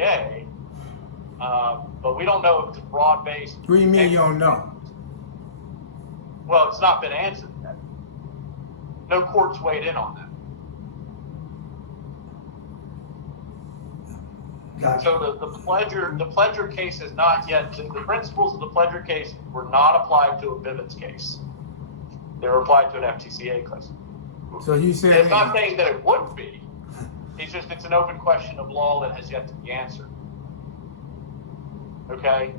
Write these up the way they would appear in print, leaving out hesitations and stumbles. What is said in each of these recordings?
FTCA, but we don't know if it's broad-based. What do you mean you don't know? Well, it's not been answered yet. No court's weighed in on that. Gotcha. So the pledger case is not yet, the principles of the pledger case were not applied to a Bivens case. They were applied to an FTCA case. So he said, It's not saying that it wouldn't be. It's an open question of law that has yet to be answered. Okay?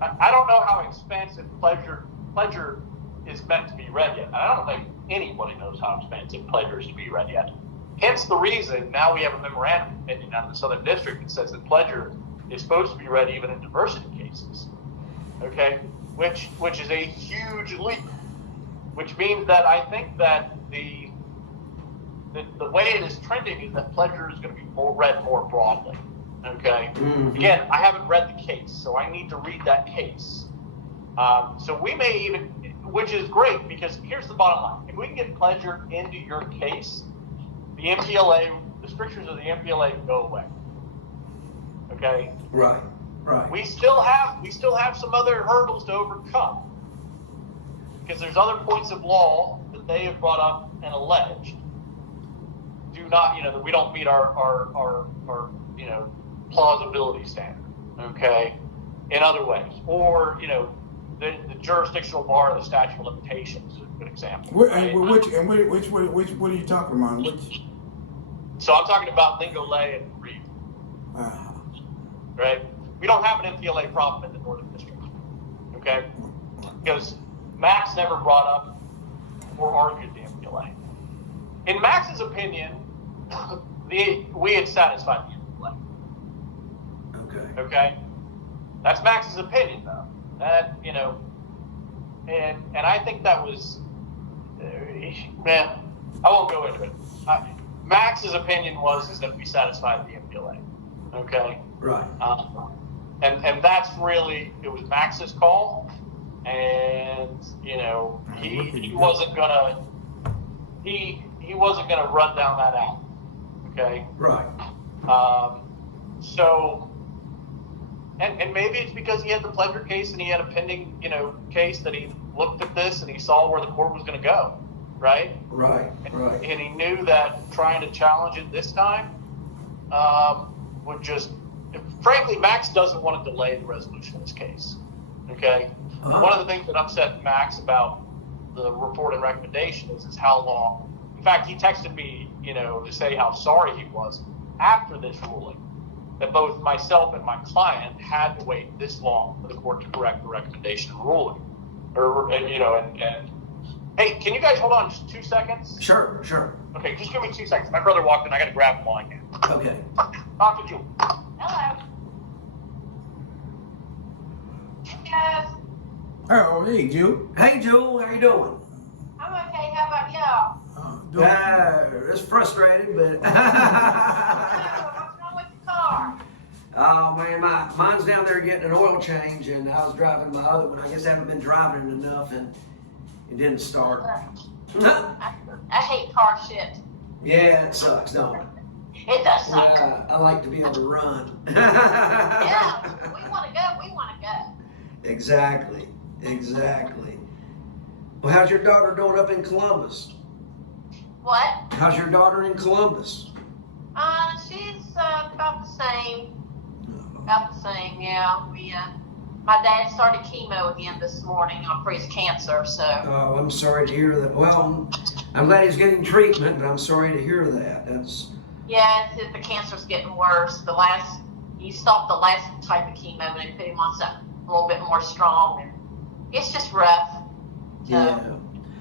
I don't know how expansive pledger is meant to be read yet. I don't think anybody knows how expansive pledger is to be read yet. Hence the reason now we have a memorandum opinion out of the Southern District that says that pledger is supposed to be read even in diversity cases. Okay? Which is a huge leap. Which means that I think that the way it is trending is that pledger is going to be read more broadly. Okay? Mm-hmm. Again, I haven't read the case, so I need to read that case. So we may even, which is great, because here's the bottom line. If we can get pledger into your case, the MPLA, the strictures of the MPLA go away. Okay? right. We still have some other hurdles to overcome. Because there's other points of law that they have brought up and alleged do not, that we don't meet our plausibility standard, okay, in other ways. Or, the jurisdictional bar of the statute of limitations is a good example. What are Right? you talking about? So I'm talking about lingo lay and read, right? We don't have an MPLA problem in the Northern District, okay? Because Max never brought up or argued the MPLA. In Max's opinion, we had satisfied the MPLA. Okay? That's Max's opinion, though. That, and I think that was, man, I won't go into it. Max's opinion is that we satisfied the MPLA. Okay? Right. And that's really, it was Max's call. And he wasn't gonna run down that alley. Okay. Right. So, and maybe it's because he had the pledger case and he had a pending case that he looked at this and he saw where the court was going to go, right? Right. And he knew that trying to challenge it this time would just, frankly, Max doesn't want to delay the resolution of this case. Okay. One of the things that upset Max about the report and recommendation is how long. In fact, he texted me, to say how sorry he was after this ruling, that both myself and my client had to wait this long for the court to correct the recommendation and ruling. And hey, can you guys hold on just 2 seconds? Sure. Okay, just give me 2 seconds. My brother walked in. I got to grab him while I can. Okay. Talk to Julie. Hello. Yes, Oh, hey, Jewel. Hey, Joel, how you doing? I'm okay. How about y'all? It's frustrating, but What's wrong with the car? oh man, mine's down there getting an oil change, and I was driving my other one. I guess I haven't been driving it enough, and it didn't start. I hate car shit. Yeah, it sucks, don't it? It does suck. I like to be able to run. Yeah, we want to go. Exactly. Well, how's your daughter doing up in Columbus? What? How's your daughter in Columbus? She's about the same. Yeah. My dad started chemo again this morning for his cancer, so. Oh, I'm sorry to hear that. Well, I'm glad he's getting treatment, but I'm sorry to hear that. Yeah, the cancer's getting worse. He stopped the last type of chemo and they put him on something a little bit more strong, and it's just rough. So, Yeah.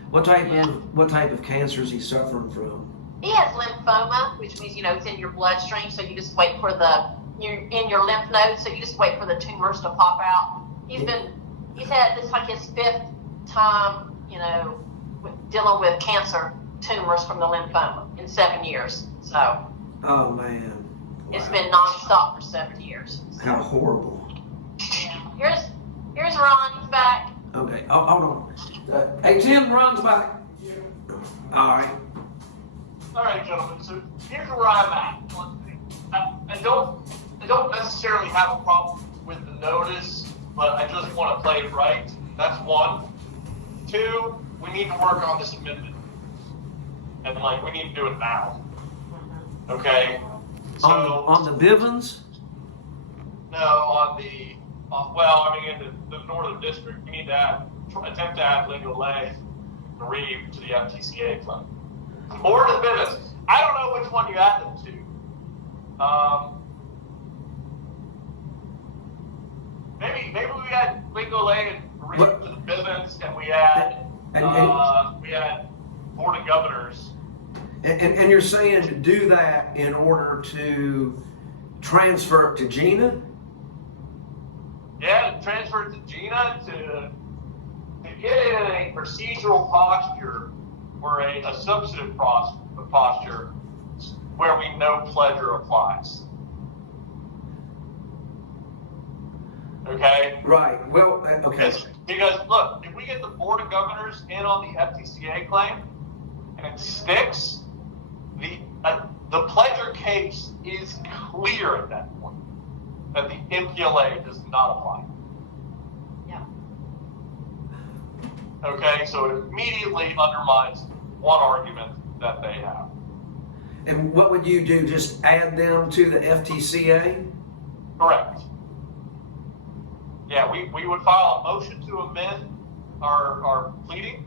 What type of cancer is he suffering from? he has lymphoma, which means it's in your bloodstream. So you just wait for in your lymph nodes. So you just wait for the tumors to pop out. He's had this like his 5th time, dealing with cancer tumors from the lymphoma in 7 years. So. Oh man. It's been nonstop for 7 years. How horrible. Yeah. Here's Ron. He's back. Okay. Oh, hold on. Hey Tim, Ron's back. All right. All right, gentlemen. So here's where I'm at. And don't I don't necessarily have a problem with the notice, but I just want to play it right. That's one. Two, we need to work on this amendment. And like, we need to do it now. Okay? So, On the Bivens? no, on the, well, I mean, in the Northern District, we need to attempt to add legal lay bereaved to the FTCA claim. Or to the business. I don't know which one you add them to. Maybe we add legal lay and bereaved to the business, and we add Board of Governors. And you're saying to do that in order to transfer it to Gina? Yeah, to transfer it to Gina to get it in a procedural posture or a substantive posture where we know pleasure applies. Okay? Right. Well, okay. Because look, if we get the Board of Governors in on the FTCA claim and it sticks, the pleasure case is clear at that point that the MPLA does not apply. Yeah. Okay, so it immediately undermines one argument that they have. And what would you do? Just add them to the FTCA? Correct. Yeah, we would file a motion to amend our pleading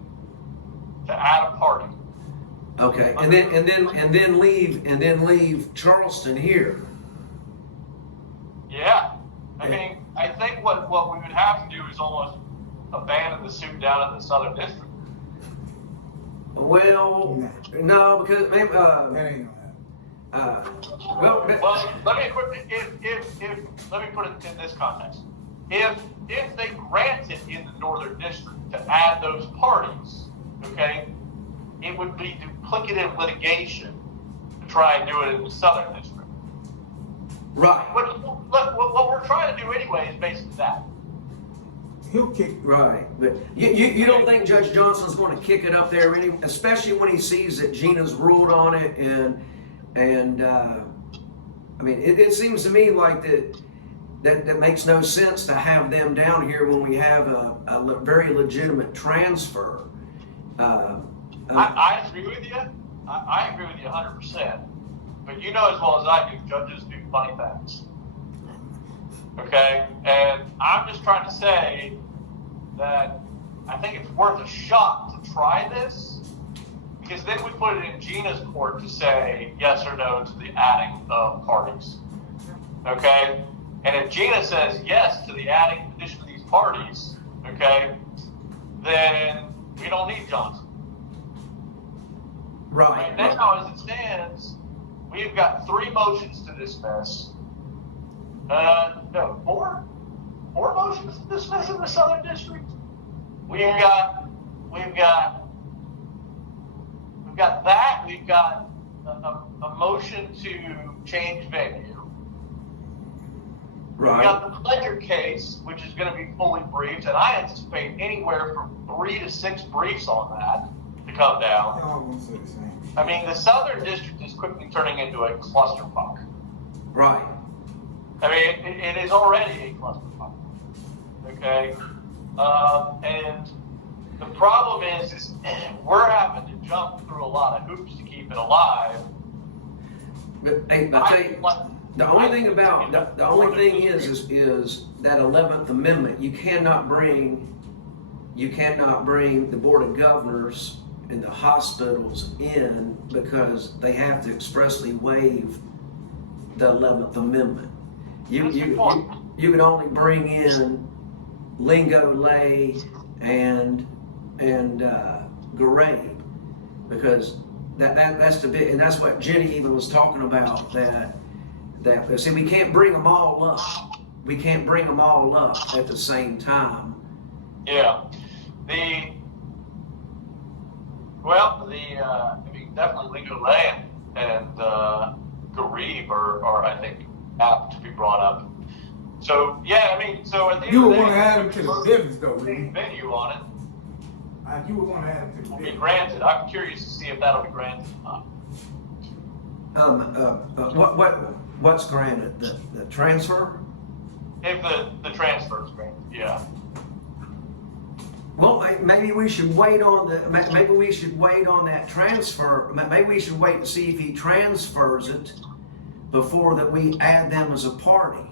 to add a party. Okay, and then leave Charleston here. Yeah. I mean, I think what we would have to do is almost abandon the suit down in the Southern District. Well, no, because maybe That ain't gonna happen. Well, let me put it in this context. If they granted in the Northern District to add those parties, okay, it would be duplicative litigation to try and do it in the Southern District. right, But look, what we're trying to do anyway is basically that. He'll kick. right. But you don't think Judge Johnson's going to kick it up there, especially when he sees that Gina's ruled on it, and I mean, it seems to me like that makes no sense to have them down here when we have a very legitimate transfer. I agree with you. I agree with you 100%. But you know as well as I do, judges do funny things. Okay? And I'm just trying to say that I think it's worth a shot to try this, because then we put it in Gina's court to say yes or no to the adding of parties. Okay? And if Gina says yes to the adding addition of these parties, okay, then we don't need Johnson. Right. Now, as it stands, we've got 3 motions to dismiss. No, four motions to dismiss in the Southern District. We've got that. We've got a motion to change venue. Right. We've got the pleasure case, which is going to be fully briefed, and I anticipate anywhere from 3 to 6 briefs on that to come down. Y'all gonna say the same. I mean, the Southern District is quickly turning into a clusterfuck. Right. I mean, it is already a clusterfuck. Okay? And the problem is we're having to jump through a lot of hoops to keep it alive. But hey, I tell you, the only thing is that 11th Amendment. You cannot bring the Board of Governors and the hospitals in because they have to expressly waive the 11th Amendment. You can only bring in Lingo, Lay, and Garay, because that's the big, and that's what Jenny even was talking about, that see, we can't bring them all up. We can't bring them all up at the same time. Yeah. I mean, definitely Lingo, Lay, and Garib are, I think, apt to be brought up. So, yeah, I mean, so at the end You of would the want to day, add them to the business, though, wouldn't you? venue on it You would want to add them to the will be business. granted. I'm curious to see if that'll be granted or not. What's granted? The transfer? If the transfer is granted, yeah. Well, maybe we should wait on that transfer. Maybe we should wait to see if he transfers it before that we add them as a party.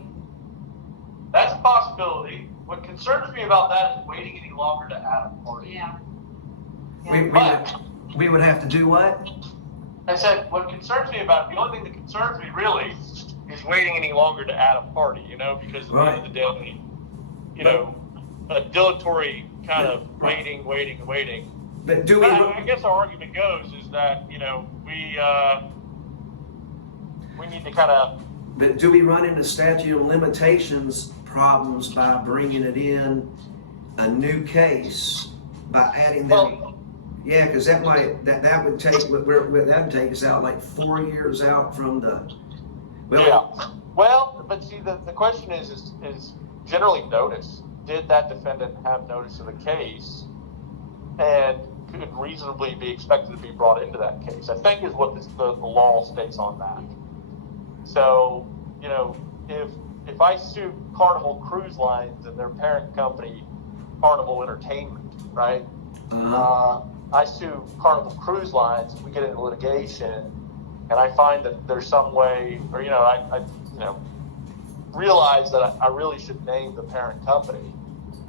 That's a possibility. What concerns me about that is waiting any longer to add a party. Yeah. We would have to do what? I said, what concerns me about it, the only thing that concerns me really is waiting any longer to add a party, because at the end of the day, a dilatory kind of waiting. But do we? I guess our argument goes is that, we need to kind of. But do we run into statute of limitations problems by bringing it in a new case by adding them? Yeah, because that would take us out like 4 years out from the. Well, yeah. Well, but see, the question is generally notice. Did that defendant have notice of the case, and could reasonably be expected to be brought into that case? I think is what the law states on that. So, if I sue Carnival Cruise Lines and their parent company, Carnival Entertainment, right? I sue Carnival Cruise Lines, we get into litigation, and I find that there's some way, or I realize that I really should name the parent company.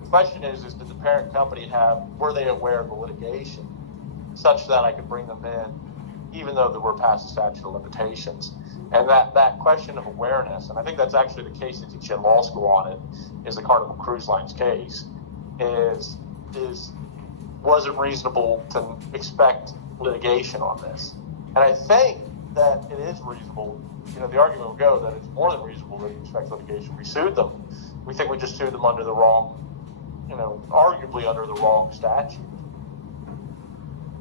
The question is did the parent company were they aware of the litigation such that I could bring them in, even though they were past the statute of limitations? And that question of awareness, and I think that's actually the case that you teach in law school on it, is the Carnival Cruise Lines case, is was it reasonable to expect litigation on this? And I think that it is reasonable. The argument would go that it's more than reasonable to expect litigation. We sued them. We think we just sued them under the wrong, arguably under the wrong statute,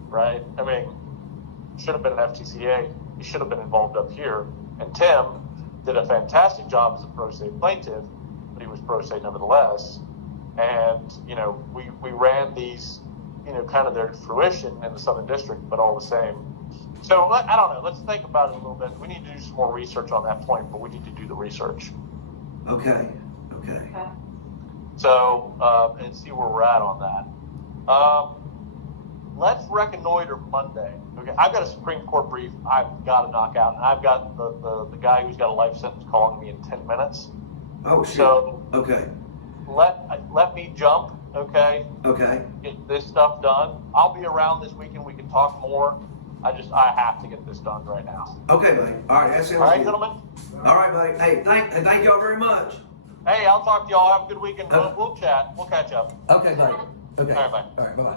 right? I mean, should have been an FTCA. He should have been involved up here. And Tim did a fantastic job as a pro se plaintiff, but he was pro se nevertheless. And, we ran these, kind of their fruition in the Southern District, but all the same. So I don't know. Let's think about it a little bit. We need to do some more research on that point, but we need to do the research. Okay. So and see where we're at on that. Let's reconnoiter Monday. Okay, I've got a Supreme Court brief I've got to knock out, and I've got the guy who's got a life sentence calling me in 10 minutes. Oh, shit. So okay. Let me jump. Okay. Get this stuff done. I'll be around this weekend. We can talk more. I have to get this done right now. Okay, buddy. All right, that sounds All right, good. gentlemen. All right, buddy. Hey, thank y'all very much. Hey, I'll talk to y'all. Have a good weekend. We'll chat. We'll catch up. Okay, buddy. Okay. All right, bye. All right, bye-bye.